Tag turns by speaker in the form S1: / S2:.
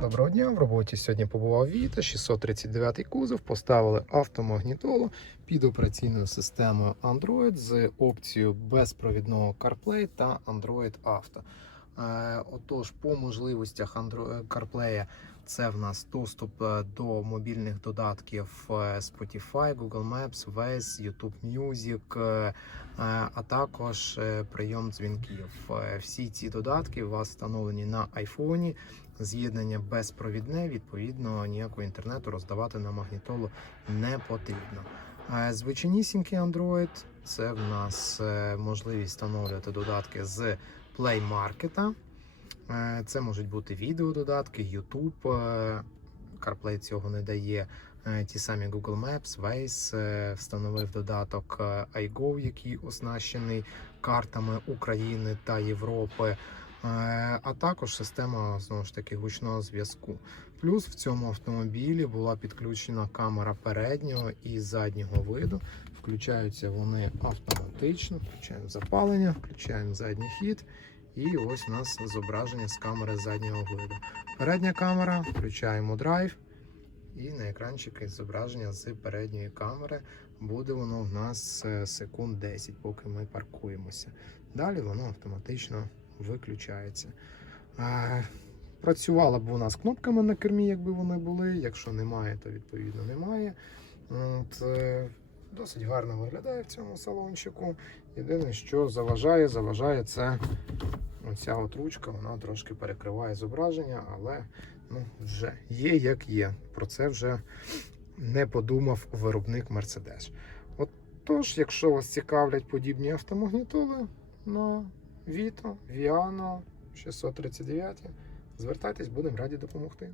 S1: Доброго дня. В роботі сьогодні побував Віта, 639 кузов. Поставили автомагнітолу під операційною системою Android з опцією безпровідного CarPlay та Android Auto. Е, Отож, по можливостях Android CarPlay це в нас доступ е, до мобільних додатків е, Spotify, Google Maps, Waze, YouTube Music, е, е, а також е, прийом дзвінків. Е, Всі ці додатки у вас встановлені на айфоні. З'єднання безпровідне, відповідно, ніякого інтернету роздавати на магнітолу не потрібно. Е, Звичайнісінький Android це в нас е, можливість встановлювати додатки з Play Market. Е, Це можуть бути відеододатки, YouTube. е, CarPlay цього не дає. Е, Ті самі Google Maps, Waze встановив додаток iGo, який оснащений картами України та Європи. А також система знову ж таки гучного зв'язку. Плюс в цьому автомобілі була підключена камера переднього і заднього виду. Включаються вони автоматично. Включаємо запалення, включаємо задній хід. І ось у нас зображення з камери заднього виду. Передня камера, включаємо драйв. І на екранчики зображення з передньої камери буде воно в нас е, секунд 10, поки ми паркуємося. Далі воно автоматично виключається. Е, Працювала б вона з кнопками на кермі, якби вони були. Якщо немає, то відповідно немає. От, е, досить гарно виглядає в цьому салончику. Єдине, що заважає, заважає це оця от ручка, вона трошки перекриває зображення, але ну, вже є як є. Про це вже не подумав виробник Mercedes. Отож, якщо вас цікавлять подібні автомагнітоли на Vito, Viano 639, звертайтесь, будемо раді допомогти.